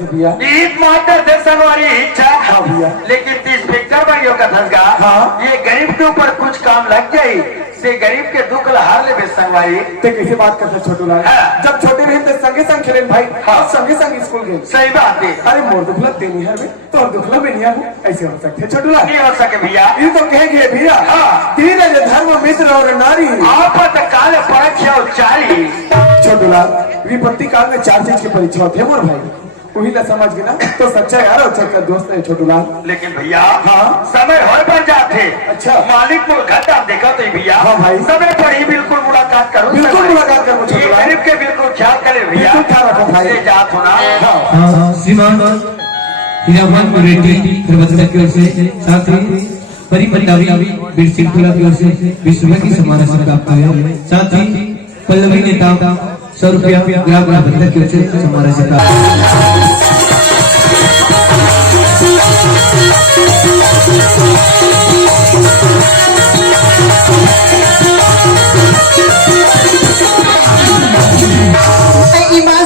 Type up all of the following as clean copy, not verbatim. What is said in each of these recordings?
से भैया ईद मास्टर से संगवारी इच्छा। हाँ भैया। लेकिन 30 पिक्चर भाइयों का धसगा। हाँ। ये गरीब के ऊपर कुछ काम लग जाये से गरीब के दुख लहार ले संगवारी। ते कैसे बात करता छोटू लाल? हाँ। जब छोटे रहे थे संगे संग खेले भाई। हाँ। संगे संग स्कूल गए। सही बात है। अरे मोर दुखला तेनी हर में तो और दुखला में नहीं हूँ, ऐसे हो सकते छोटू लाल? नहीं हो सके भैया। ये तो कह गए भैया। हाँ। तीन है धर्म मित्र और नारी आपत काल परीक्षा उच्चारी। छोटू लाल विपत्ति काल में 4 चीज की परीक्षा होती है मोर भाई, वही ना समझ गए ना तो सच्चा यार और सच्चा दोस्त है छोटू लाल। लेकिन भैया हाँ। समय हो पर जाते। अच्छा। मालिक मुलाकात आप देखा तो भैया। हाँ भाई। समय पर ही बिल्कुल मुलाकात करो। बिल्कुल मुलाकात करो छोटू लाल। गरीब के बिल्कुल ख्याल करे भैया। बिल्कुल ख्याल रखो भाई। से जात होना। हाँ। श्रीमान हीरामन रेड्डी खरबसरा की ओर से, साथ ही परी मंडावी बीर सिंहपुरा की ओर से विश्व की समारोह से प्राप्त है। साथ ही पल्लवी नेता 100 रुपया ग्राम बंधक की ओर से समारोह से प्राप्त।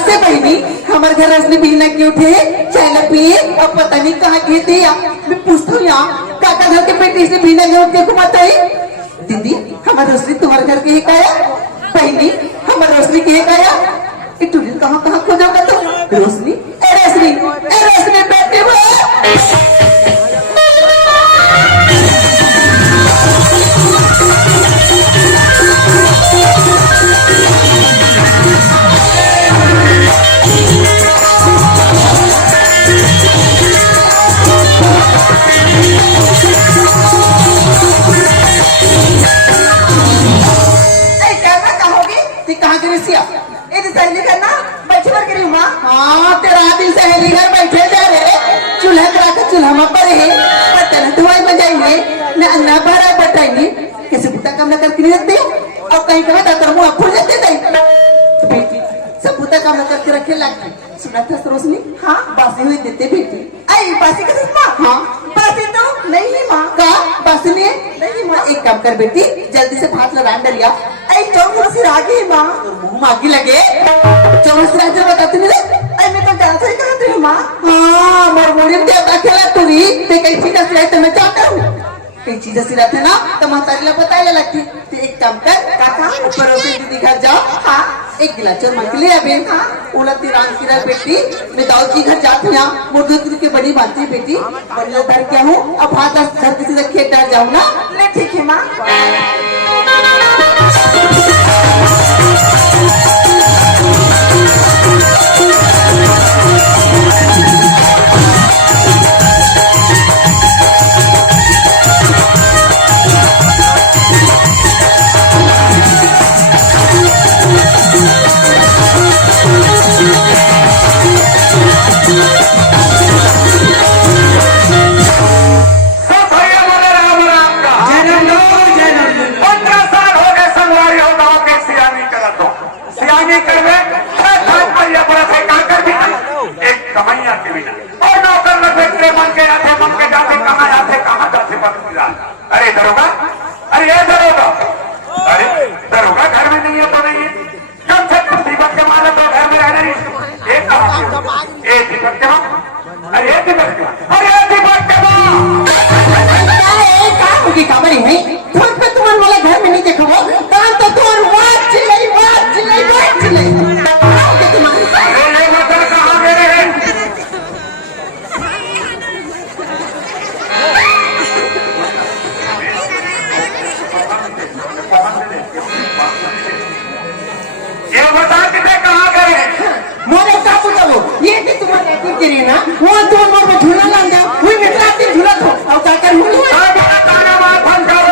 से बहनी हमारे घर रजनी पीना क्यों थे चाय न पिए अब पता नहीं कहाँ गए थे मैं पूछता हूँ यहाँ काका घर के बेटे से पीना गए उनके को बताई दीदी हमारे रोशनी तुम्हारे घर के ही काया बहनी हमारे रोशनी के काया टूरिन कहाँ कहाँ खोजोगा तुम रोशनी ए रोशनी बैठे हुए सहेली घर बैठे जा रहे चूल्हा करा चूल्हा पर है बर्तन धोए में जाएंगे न अन्ना भरा बटाएंगे कैसे बुता काम न करके नहीं रखते और कहीं कहीं जाकर मुँह फूल जाते बेटी सब बुता काम न करके रखे लगते सुना था रोशनी हाँ बासी हुई देते बेटी आई बासी का माँ हाँ बासी तो नहीं माँ का बासी नहीं माँ एक काम कर बेटी जल्दी से भात लगा डरिया आई चौंक सिर आगे माँ मुँह मागी लगे चौंक सिर आगे बताते नहीं मैं तो जानते ही कहा थे माँ हाँ मरमुड़ी में क्या खेला तुरी ते कई चीज़ ऐसी रहते मैं जानता हूँ कई चीज़ ऐसी रहते ना तो महतारी ला बताया लगती तो एक काम कर काका ऊपर से दीदी घर जाओ हाँ एक गिलास चोर मांग ले अबे हाँ उलट तिरान की रह बेटी मैं दाऊ जी घर जाती हूँ मुर्दे के बड़ी बात है बेटी बड़ी डर क्या हूँ अब हाथ घर किसी से खेत डर जाऊँ ना ले ठीक है माँ अरे दरोगा अरे ये दरोगा अरे दरोगा घर में नहीं है तो नहीं है कम से कम दीपक के मालक तो घर में रहना नहीं एक दीपक के माँ अरे दीपक के अरे दीपक के माँ क्या होगी काबरी है तुम पे तुम्हारे वाला घर में नहीं देखो कान तो तुम्हारी बात चिल्लाई ना वो तुम मोर झूला लगा वही मित्रा तीन झूला तो और क्या कर मुझे ताना मार फन जाओ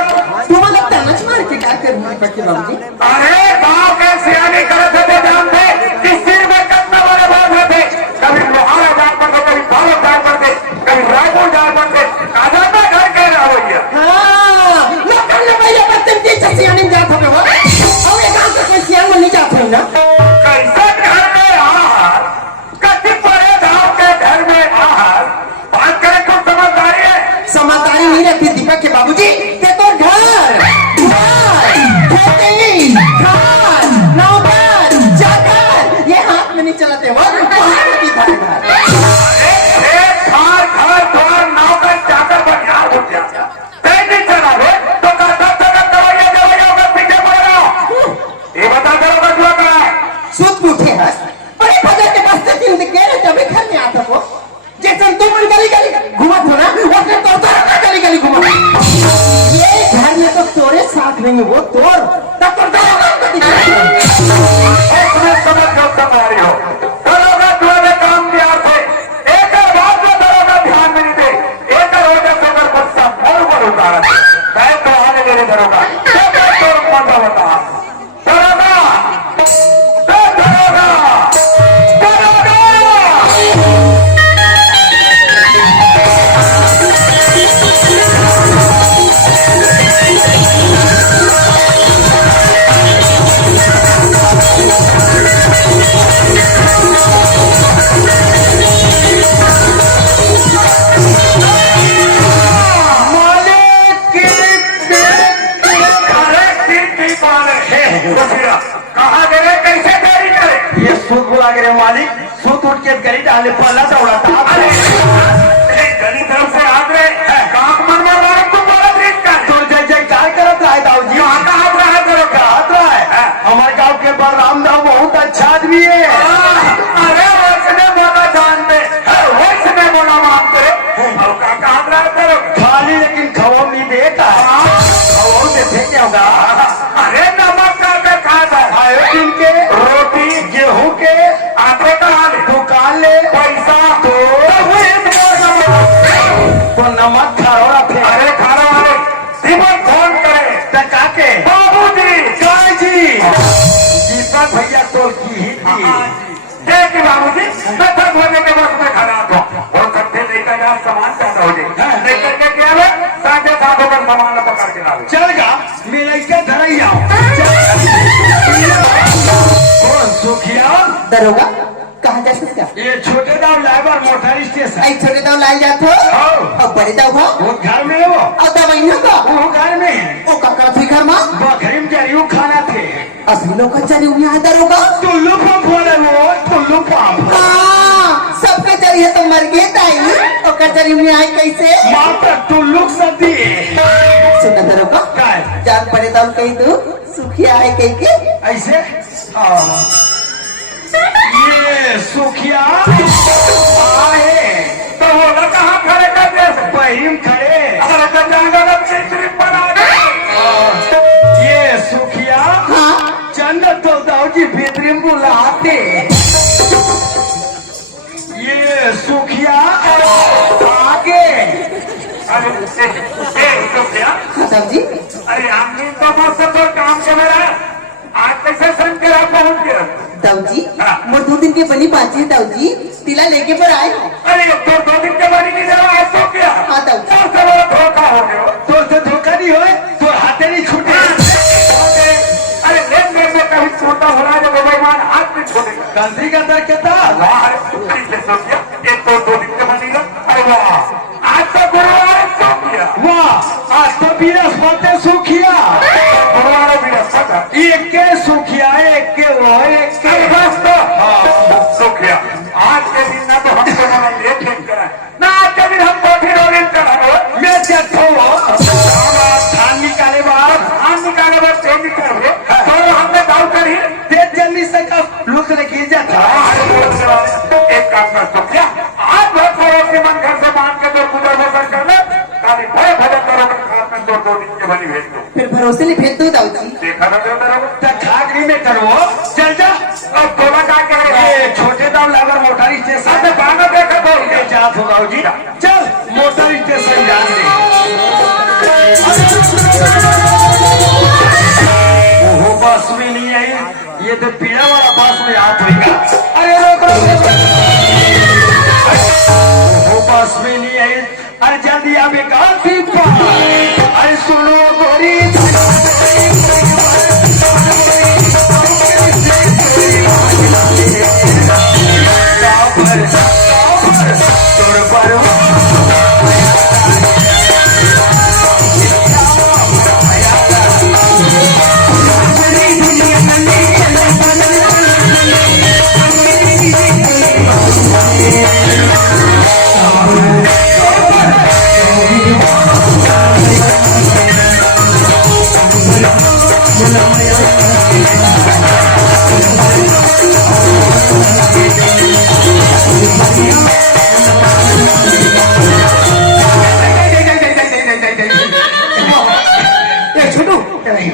तुम लगता है नच मार के क्या कर मुझे पक्के बाबूजी अरे गांव के सियाने करते थे जानते कि सिर में कितना बड़े बात होते कभी लोहारा जान पड़ते कभी भारत जान पड़ते कभी रायपुर जान पड़ते आजादा घर के रहोगे हाँ लोग कर ले भैया बत्तम की सियाने जात हो और ये गांव के कोई सियान नहीं जात है ना कैसे घर में आ कति बड़े गांव के घर में गली डाले पल्ला दौड़ाता। अरे गली तरफ से आग रहे कांक मन में मारो तुम बोला देख का तो जय जयकार करत रहा है दाऊजी। कहाँ का हाथ रहा करो का हाथ रहा है हमारे गांव के बलराम दाऊ बहुत अच्छा आदमी है। अरे वैसने बोला जान पे वैसने बोला मान करे और काका हाथ रहा करो खाली लेकिन खवाओ नहीं देता खवाओ देते क्या होगा। अरे नमक का खाता आयोडीन के रोटी गेहूं के आटे का हाल दुकान ले पैसा तो नमक खाओ थे। अरे खाना वाले दीपक फोन करे टका के बाबूजी काय जी दीपक भैया तो की ही थी। देख बाबूजी कथक होने के वक्त में खड़ा था और कट्ठे लेकर जा सामान पैदा हो जाए लेकर के क्या है साझे साधों पर सामान पकड़ के लाओ चलगा मेरा इसका धराई आओ। कौन सुखिया दरोगा कहाँ जा सकता ये छोटे दाव लाइवर मोटर स्टेशन आई छोटे दाव लाई जात हो और बड़े दाव हो वो घर में वो और दवाई का वो घर में है ओ काका थी घर में बकरी में जरियो खाना थे असली लोग का चली हुई है दरोगा टुल्लू पंप बोले वो टुल्लू पंप हाँ सबका चली है तो मर गए ताई और कर चली हुई है कैसे माँ पर टुल्लू सदी सुना दरोगा काय जान बड़े दाव कही दो सुखिया है कही के ऐसे ये सुखिया आए तो वो लोग कहाँ खड़े कर दे पहिम खड़े अगर अगर जाएगा तो सिर्फ बना दे ये सुखिया हाँ चंद तो दाऊजी बेदरीम बुलाते ये सुखिया आगे अरे तो क्या हाँ दाव जी अरे आमनी तो मौसम पर काम कर रहा है आज कैसे संकेत आप पहुंच गया दाव जी हाँ। मोर 2 दिन के बनी बाजी दाव जी तिला लेके पर आए अरे तो 2 दिन के बाद की जरा आज तो क्या हाँ दाव जी सबसे बड़ा धोखा हो गया तो से धोखा नहीं होए तो हाथे नहीं छूटे अरे लेन देन में कभी छोटा हो रहा है जब बेईमान हाथ में छोड़ेगा कंट्री का दर कितना वाह अरे सोचिए ये तो 2 दिन के बनेगा अरे वाह आज तो गुरुवार है सोचिए वाह आज तो बृहस्पति सुखिया गुरुवार बृहस्पति एक के सुखिया एक के वो एक के बस तो सुखिया आज के दिन ना तो हमको ना ये ठीक करा ना आज के दिन हमको फिर रोलिंग करा मैं जत्थो धान निकाले बाद हम निकाले बस तेल निकाले तो हमने दाव करी तेज जल्दी से का लुक लेके जाता एक काम कर सुखिया आज बहुत सारे के मन घर से बांध के तो गुजर बसर कर ले खाली भय भजन करो खात में 2 दिन के बनी भेज दो फिर भरोसे लिए भेज दो दाव जी देखा ना जो करो खागरी में करो चल जा अब बोला का कह रहे ये छोटे दाम लागर मोटर स्टेशन साथे बांधा देखा तो ये जात होगा जी चल मोटर स्टेशन जा वो बस में नहीं आई ये तो पीला वाला बस में आप होगा अरे रोक वो बस में नहीं आई अरे जल्दी आप एक अरे सुनो गोरी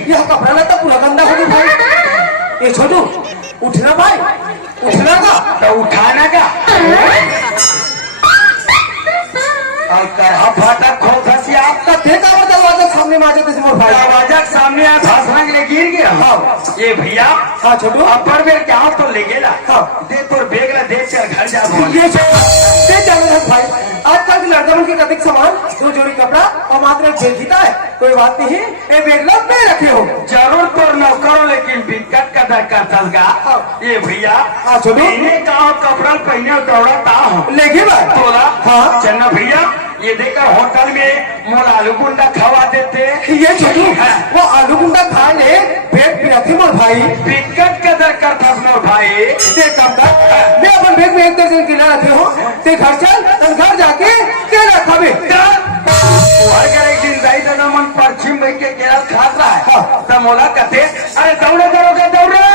यह कपड़ा लता पूरा गंदा हो गया भाई ये छोटू उठना भाई उठना का तो उठाना का और कहा फाटक खो खसी आपका देखा वो दरवाजा सामने माजे तो मोर भाई दरवाजा के सामने आ भाषण के लिए गिर गया हाँ ये भैया हाँ छोटू अपर बेर क्या तो ले गेला हाँ दे तोर बेग ला दे चल घर जा ये दे जाने भाई आजकल के लड़का के कदिक सामान 2 जोड़ी कपड़ा और मात्र एक जेल है कोई बात नहीं ये बेग ला में रखे हो जरूर तोर नौकरो लेकिन दिक्कत का दरकार चलगा ये भैया हाँ छोटू इन्हें का कपड़ा पहने दौड़ता हूँ लेके भाई तोला हाँ। चन्ना भैया ये देखकर होटल में मोल आलू गुंडा खवा देते। ये छोटू वो आलू गुंडा खा ले पेट पिया थे मोर भाई। दिक्कत कदर करता मोर भाई। देख काम कर मैं अपन बैग में एक दर्जन केला रखे हो ते घर चल और घर जाके केला खावे। अगर एक दिन जाई तो मन पश्चिम भाई के केला खा रहा है। हाँ। तो मोला कहते अरे दौड़े दौड़ोगे दौड़े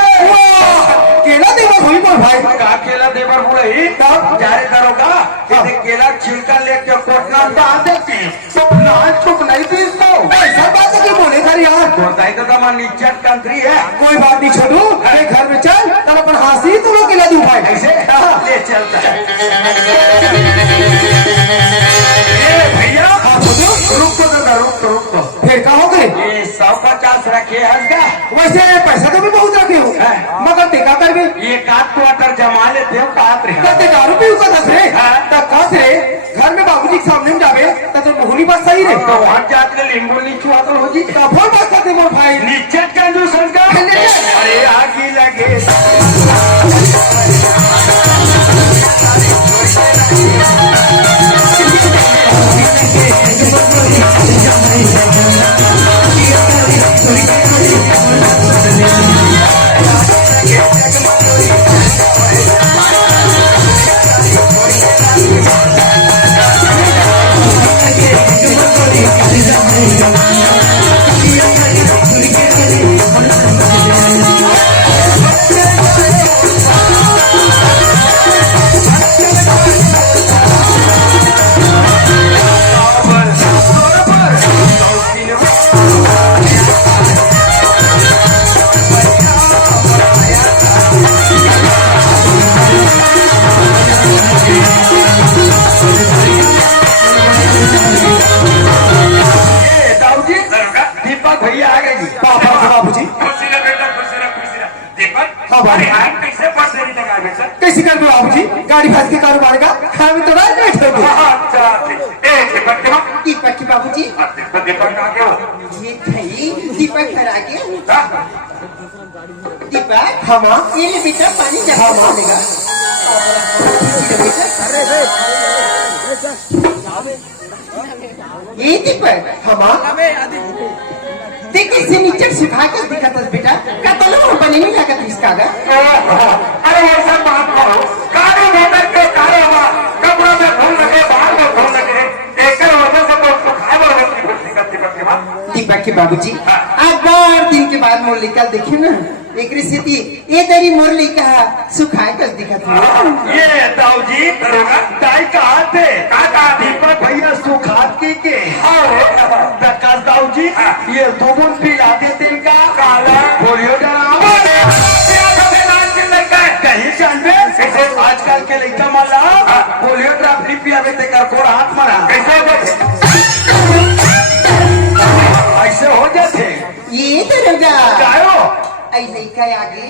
केला देवा भाई मोर भाई। का केला देवर बोले ही तब जारे दरोगा यदि केला छिलका लेके कोटना डाल देती ना चुप नहीं थी इसको ऐसा बात है बोले कर यार। बोलता ही तो तमाम नीचट कंट्री है। कोई बात नहीं छोटू अरे घर में चल तब अपन हासी तुम लोग केला दूं भाई। ऐसे ले चलता है। भैया हाँ छोटू रुक तो दादा रुक तो फिर कहोगे ये 150 रखे हंसगा। वैसे पैसा तो भी बहुत रखे हो मगर टेका कर भी ये काट क्वार्टर जमा लेते हो काट रहे कहते दारू पी का दस रे तब कस रे घर में बाबूजी के सामने में जावे तब तो मुहली बात सही रे तो वहां जाके लींबू नीचू आकर हो जी तब फोन बात करते मोर भाई नीचे कंजू संगा। अरे आगे लगे भैया आ गए जी। बाबूजी खुशी रह बेटा खुशी रह दीपक। हाँ भाई। हम कैसे बस देरी तक आ गए सर? कैसे कर दो बाबूजी गाड़ी फंस के कारोबार का हम तो रात बैठे थे। अच्छा दीपक दीपक की बाबूजी दीपक आ गया ये भाई दीपक घर आ गया। दीपक हाँ माँ ये ले बेटा पानी जमा हाँ, माँ। देगा ये दीपक हाँ माँ देख इसे नीचे सिखा के दिखाता बेटा कतलो बने नहीं लागत इसका गा। अरे ऐसा बात करो गाड़ी मोटर के कारोबार कपड़ों में घूम लगे बाहर में घूम लगे एक वजह से तो उसको खाए बड़े दीपक के बाबूजी आप बार दिन के बाद मोर निकल देखे ना एक स्थिति ये तेरी मुरली का सुखाए कर दिखत है। ये दाऊजी दाई कहाँ थे दीपक भैया सुखात के दक्कस दाऊजी ये दो बुन पिला देते इनका काला पोलियो डरा कहीं जानते आजकल के लड़का माला पोलियो ड्रॉप नहीं पिया कर कोड़ा हाथ मारा ऐसे हो जाते ये दरोगा गायो ऐसे का आगे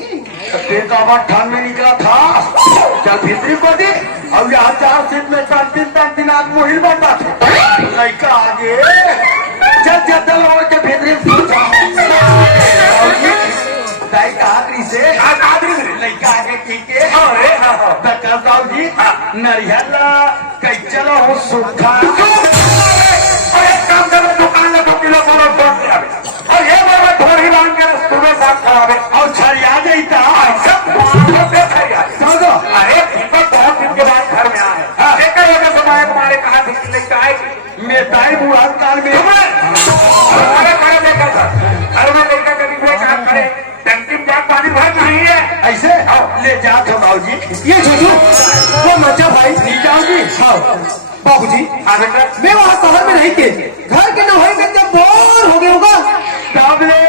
ठंड में निकला था चल भीतरी को दी अब यहाँ 4 सीट में 3 आदमी मोहिल बनता थे लड़का आगे चल चल और के भीतरी दाई कहादरी से लड़का आगे ठीक है दाऊ जी नरियल कई चलो हो सूखा एक काम करो दुकान में 2 किलो सोना छोड़ दिया और ये बार ढोर ही बांध कर सुबह साफ खराब है और छरिया जाता समझो। अरे दीपक बहुत दिन के बाद घर में आए एक वजह से मैं तुम्हारे कहा थी कि लड़का आएगी मैं ताई बुढ़ा काल में अरे खड़े लेकर घर में लड़का कभी भी काम करे टंकी में पानी भर नहीं है ऐसे ले जा तो बाबू जी ये छोटू वो मचा भाई नहीं जाओगी हाँ बाबूजी मैं वहाँ शहर में नहीं थे घर के न होएंगे जब बोर हो गए होगा तब ले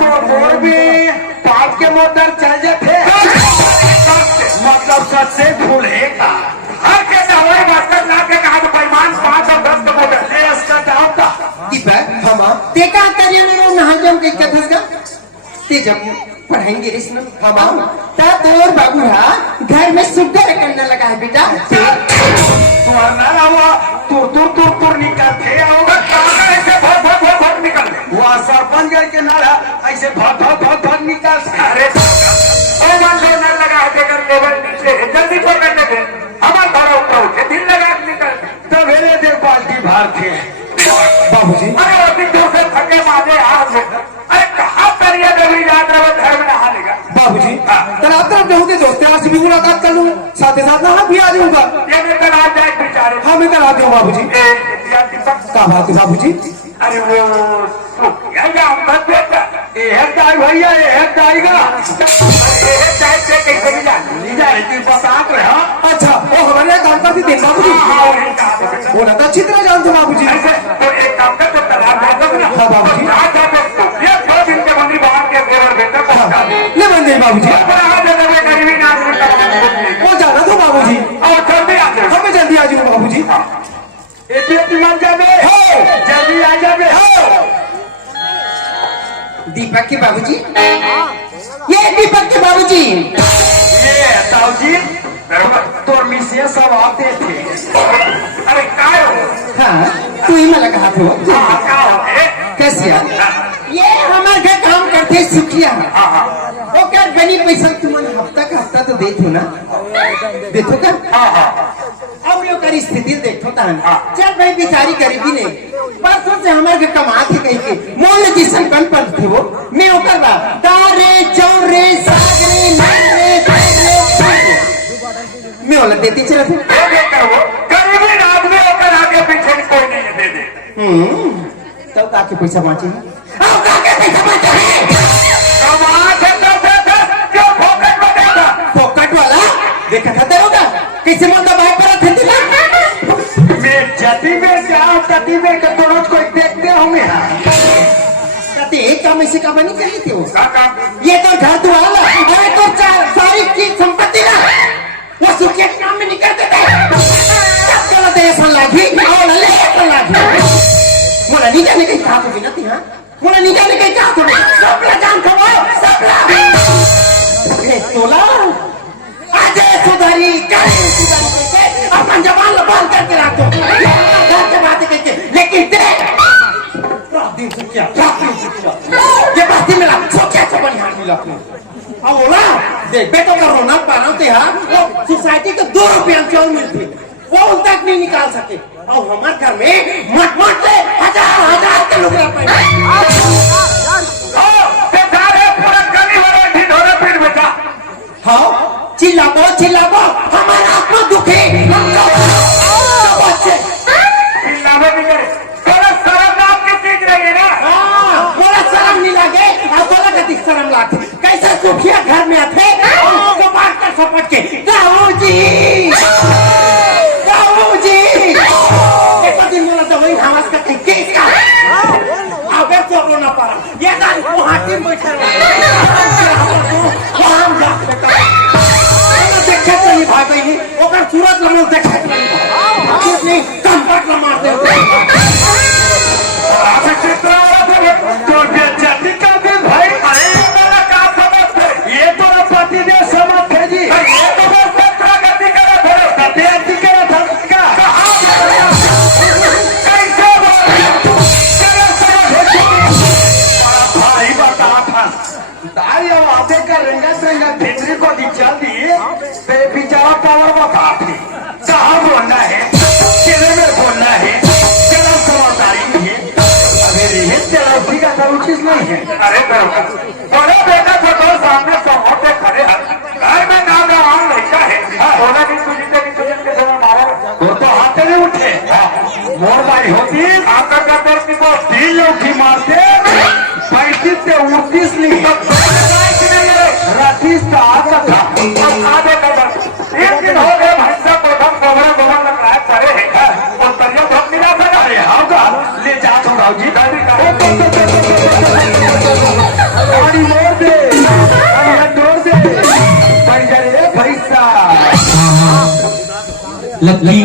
तो बोर भी पाप के मोटर चल जाते मतलब सबसे फूल है का हर के हवाई बस्तर ना के कहा तो पैमान 5 और 10 का मोटर ले इसका दाव था दीपक हाँ माँ देखा करिए मेरे नहा जम के क्या था ते जब पढ़ाएंगे रेशम हम तब और बाबू घर में सुगर करने लगा है बेटा तुम्हारा हुआ तुर निकलते होगा ऐसे भग निकल वहाँ सरपंच गए के नारा ऐसे भग निकल अरे नल लगा देकर लेवल नीचे जल्दी पकड़ने के हमारे घर ऊपर उठे दिल लगा निकल आभार थे बाबूजी अरे अधिक दूर से थके माजे हाथ में अरे कहाँ पर ये डबरी याद रहे घर में नहा लेगा बाबूजी कल आप तरफ जाऊंगे दोस्तों आज भी मुलाकात कर लूँ साथ ही साथ नहा भी आ जाऊंगा ये मैं कल आ जाए बेचारे हाँ मैं कल आती हूँ बाबूजी क्या बात है बाबूजी अरे वो भैया ये जाएगा कैसे नहीं जाएगी बसात रहे अच्छा वो हमारे यहाँ काम करती थी बाबूजी वो ना तो अच्छी तरह जानते बाबूजी तो एक काम कर तो तालाब भेज दो ना हाँ बाबूजी ये 2 दिन के मंदिर बाहर के गोबर भेजकर पहुंचा दे ले मंदिर बाबूजी गरीबी नाच वो जाना तो बाबूजी और जल्दी आ जाओ हमें जल्दी आ जाऊँ बाबूजी मान जावे जल्दी आ जावे दीपक के बाबूजी ये दीपक के बाबूजी ये ताऊजी तो मिसिया सब आते थे अरे काय हो हाँ तू ही मला कहा था का हो कैसे ये हमारे घर काम करते सुखिया वो क्या बनी पैसा तुम्हारे हफ्ता का हफ्ता तो देते हो ना देते का अब लोग का स्थिति देखो था चल भाई बेचारी गरीबी नहीं परसों से हमारे घर कमा के कहीं के मोल जिसन कन पर थे वो मैं होकर बा दारे चौरे सागरे नारे मैं वाला देती चला थे गरीबी आदमी होकर आगे पीछे कोई नहीं दे दे तब काके पैसा बांचे काके पैसा बांचे फोकट वाला देखा था तेरोगा कैसे मंदा बाइक पर थे मैं जति में जाऊं तति में तो रोज कोई देखते हो मेरा कहते एक काम ऐसे काम नहीं करी थी वो काका ये तो घर दुआला अरे तो सारी चीज संपत्ति ना वो सुखिया काम में नहीं करते थे सब गलत है ऐसा लागी और ले ऐसा लागी मोला नहीं जाने कहीं कहा तो बिना थी हाँ मोला नहीं जाने कहीं कहा तो सब ला जान खवाओ सब ला ये तोला आज सुधारी करे सुधारी अपन जवान लबान करके रखो घर के बातें करके लेकिन देख दिन से क्या ये बात मेरा सोचा से बढ़िया मिला अब बोला देख बेटों का रोना पानाते हाँ वो सोसाइटी को 2 रुपया क्यों मिलती वो उन तक नहीं निकाल सके और हमारे घर में मट मट ले हजार के लोग हाँ चिल्लाबो हमारा आत्मा दुखे शर्म नहीं लगे अब बोला कति शर्म लाते कैसे सुखिया घर में आते सपट के बाबूजी एक दिन बोला तो वही हमारे का केस का अबे तो रोना पड़ा ये गाड़ी को हाथी में बैठा हम जाते देखे तो नहीं भाग गई ओकर सूरत लमो देखे नहीं कंपट मारते भाई अरे मेरा क्या समझते ये तो पति ने समझ है जी ये तो बस गति करा था गति करा था भाई बता था दाई और आधे का रंगा भित्री को चल दिए बेचारा पावर बता थी कहाँ बोलना है किधर में बोलना है क्या समझदारी नहीं है अभी का तो चीज नहीं है अरे बोले बेटा तो सामने समोसे खड़े हैं घर में नाम रहा लड़का है बोला नहीं तुझे के समय मारो वो तो हाथ नहीं उठे मोर बाई होती आकर का की को 3 उठी मारते 35 से 29 नहीं राती सात था आधे कदम 1 दिन हो गए भाई साहब प्रथम गोबर लग रहा है करे है और तरिया बहुत मिला था अरे हाँ ले जा छोड़ा जी गाड़ी मोड़ दे तोड़ दे भाई जा रे पैसा लकी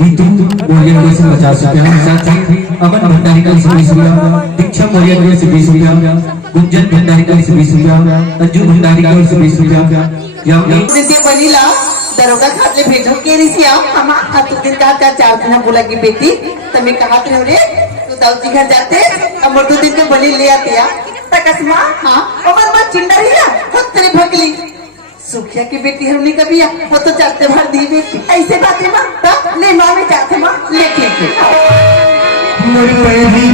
ऋतु मौर्य को से 50 रुपया साथ ही अमन भंडारी का 20 रुपया दीक्षा मौर्य को से 20 रुपया गुंजन भंडारी का 20 रुपया अंजू भंडारी का 20 रुपया यानी दित्य बनीला दरोगा खाते भेजो के रिसिया हम हाथ दिन का 4 दिन बोला की बेटी तुम्हें कहा थे रे तो दाऊजी घर जाते अब 2 दिन के बनी ले आते या तकसमा हां अमर मां चिंडरिया खुद तेरी भगली सुखिया की बेटी हमने कभी वो तो चलते भर दी बेटी ऐसे बातें मां ले मां में जाते मां ले ठीक है मोर पहली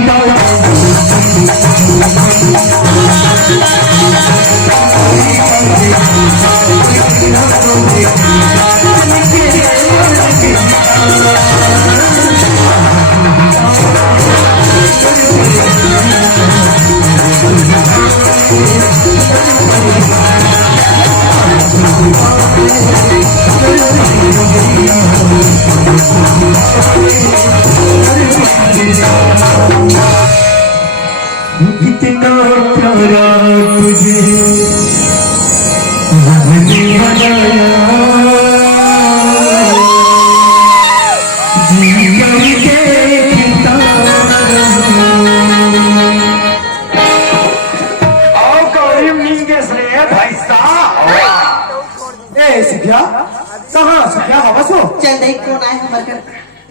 कितना प्यारा तुझे हमने बनाया जीवन के और गौरीम नींगे से भाई साहब ए सिखिया कहाँ सिखिया हवस हो चल नहीं कौन आए हमारे घर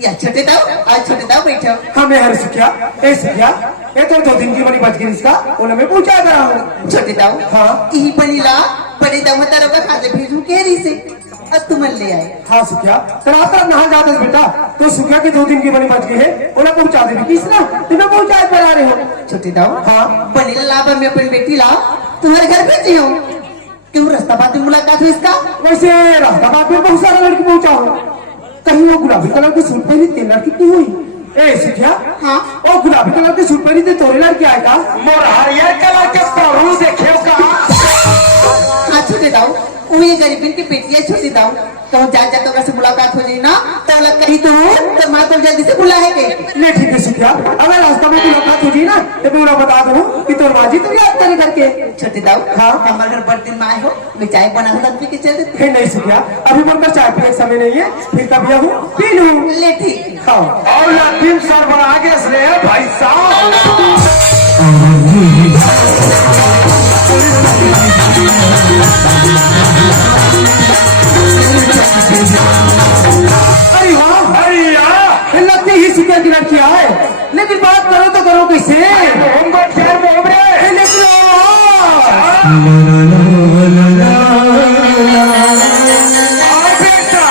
या छोटे दाव आज छोटे दाव बैठो हमें हर सिखिया ए सिखिया ये तो 2 दिन की बनी बच गई इसका उन्हें मैं पूछा करा हूँ छोटे दाव हाँ यही बनीला बड़े दाव तारों का खाते भेजू केरी से अब तुम ले आए हाँ सुखिया तेरा आप नहा जाते बेटा तो सुखिया की 2 दिन की बनी बच गई है उन्हें पहुंचा दे किस ना तुम्हें पहुंचा बना रहे हो छोटे दाव हाँ बनीला लाभ में अपनी बेटी ला तुम्हारे घर भेजी हो क्यों रास्ता बाद में मुलाकात हुई इसका वैसे रास्ता बाद में बहुत सारा लड़की पहुंचा हो कहीं वो गुलाबी कलर की सूट पहनी 3 लड़की क्यों हुई ए सिखिया हाँ वो गुलाबी कलर की सूट पहनी थी तोरे लड़की आएगा मोर हरियर कलर के पढ़ू देखे का हाँ छोटे दाव वो ये गरीबी की बेटी है छोटी दाव कहूँ जा तो से मुलाकात हो जाए ना तो अलग कहीं तो माँ तो जल्दी से बुलाएंगे ले ठीक है सुखिया अगर रास्ता में मुलाकात हो जाए ना तो मैं उन्हें बता दूँ कि तोर बाजी तुम याद करे करके छोटे दाव हाँ। हमारे घर बड़े दिन में आए हो मैं चाय बना पी के चल देते फिर नहीं सुखिया अभी मन पर चाय पीने का समय नहीं है फिर कभी आऊँ पी लूँ ले ठीक हाँ और यतीम सर बना के से भाई साहब अरे वाह अरे यार लगती ही सिखिया की लड़की आए लेकिन बात करो तो करो कैसे मोहम्मद खैर मोहम्मद लेकिन बेटा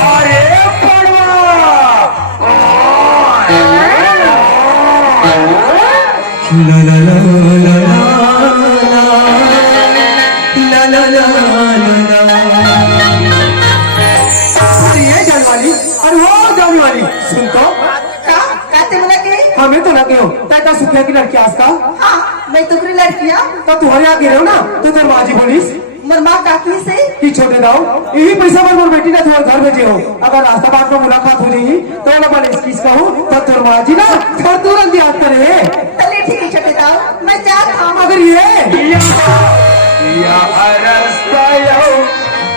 अरे पड़वा अरे ये जाने वाली अरे वो जाने वाली सुन तो कहते बोला कि हमें तो लगे हो तैका सुखिया की लड़की आज का हाँ मैं तो पूरी लड़कियाँ तो तुम्हारे यहाँ गिरे हो ना तो तेरे माँ जी बोलीस मर माँ काकी से कि छोटे दाओ यही पैसा पर मोर बेटी ने तुम्हारे घर भेजे हो अगर रास्ता बाद में मुलाकात हो जाएगी तो ना बने किस कहूँ तो तेरे माँ जी ना घर तुरंत याद करे चलिए ठीक है छोटे दाव मैं जा रहा हूँ मगर ये या रस्ता यो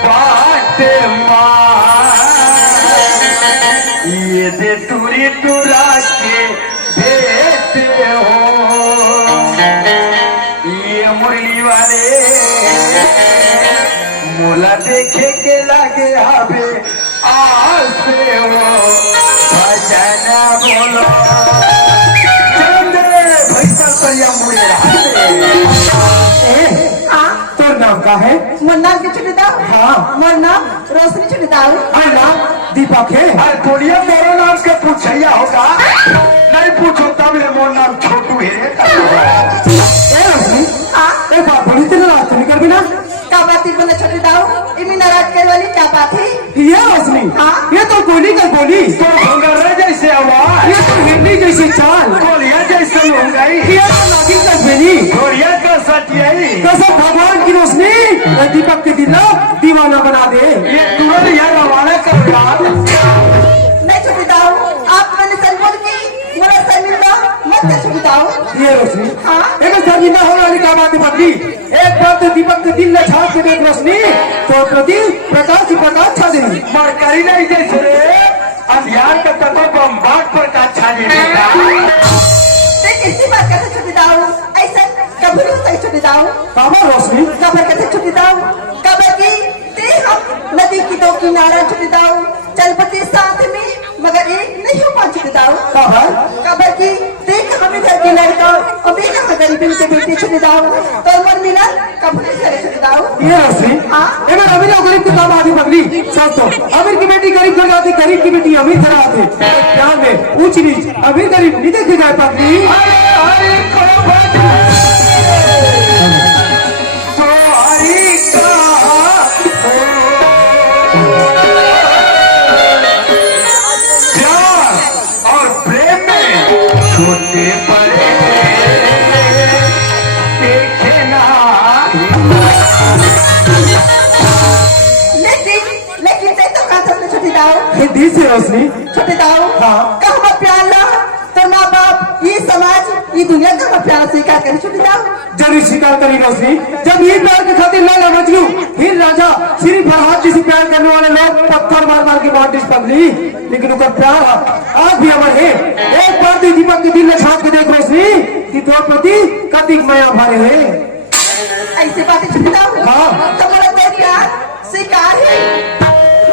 बात मार ये दे तुरी तुरा के देते हो ये मुरली वाले मोला देखे के लगे हवे आसे हो भजन बोलो चंद्र भैसा सरिया मुड़े हाँ तोर नाम का है मोर नाम के छोटे दाव हाँ मोर नाम रोशनी छोटे दाव अरे नाम दीपक है अरे थोड़िया मेरा नाम के पूछैया होगा नहीं पूछो तब ले मोर नाम छोटू है ए रोशनी हाँ एक बात बोली तेरे रात तो निकल भी ना का बात बोला छोटे दाव इमी नाराज कर वाली क्या बात है ये रोशनी हाँ। ये तो गोली का गोली तो भंगारा जैसे आवाज ये तो हिरनी जैसी चाल थोड़िया जैसे लुंगाई ये तो नागिन का बेनी थोड़िया का सटियाई कसम भगवान की रोशनी ये दीपक के दिल ना दीवाना बना दे ये तुरंत यहाँ रवाना कर यार नहीं छोटे दाव आप मैंने सर बोल की मोरा सर मिलना मत कर छोटे दाव ये रोशनी हाँ। एक सर्जिंदा होने वाली क्या बात है बदली एक बार तो दीपक के दिल ने छाप के देख रोशनी तो प्रति प्रकाश ही प्रकाश छा देगी मरकरी नहीं जैसे अंधियार का तत्व बम्बाट पर का छा देगा ते किसी बात करते छोटे दाव ऐसा कभी नहीं होता है छोटे दाव काबा रोशनी कबर कहते छोटे दाव कबर की ते हम नदी की दो किनारा छोटे दाव चल पड़ते साथ में मगर एक नहीं हो पाए छोटे दाव काबा कबर की देख हमें घर के लड़का अभी कहाँ गरीबी के बेटे छोटे दाव तो उम्र मिला कब नहीं करे छोटे दाव ये रोशनी हाँ। एक अमीर और गरीब की काम आती पगली सोच तो अमीर की बेटी गरीब घर जाती गरीब की बेटी अमीर घर आती प्यार में ऊंच नीच अमीर गरीब नहीं देखी जाए पगली प्यार और प्रेम में छोटे बड़े देखे ना लेकिन ते तो कहाँ छोटे छोटे दाऊ दी से रोशनी छोटे दाऊ हाँ। कहवा प्यार ला तो माँ बाप ये समाज ये दुनिया का प्यार स्वीकार करे छोटे दाऊ जरूर स्वीकार करी रोशनी जब ये प्यार के खातिर लाला मजनू फिर राजा श्री फरहाद जिसे प्यार करने वाले लोग पत्थर मार मार के मार पगली लेकिन उनका प्यार आज भी अमर है एक बार तो दीपक के दिल में छाप के देख रोशनी कि तो प्रति कतिक माया भरे है ऐसे बातें छोटे दाऊ हाँ। तो बोला ते प्यार स्वीकार है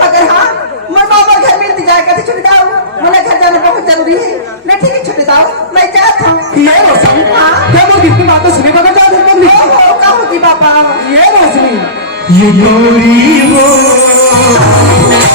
मगर हाँ मैं मामा घर में इंतजार करती छोटे दाऊ मुझे घर जाना बहुत जरूरी है मैं ठीक है छोटे दाऊ मैं जाता हूँ ये रोशनी हाँ। जब वो कितनी बातें सुने का चाहते हैं पगली कहा होगी पापा ये रोशनी ये गोरी वो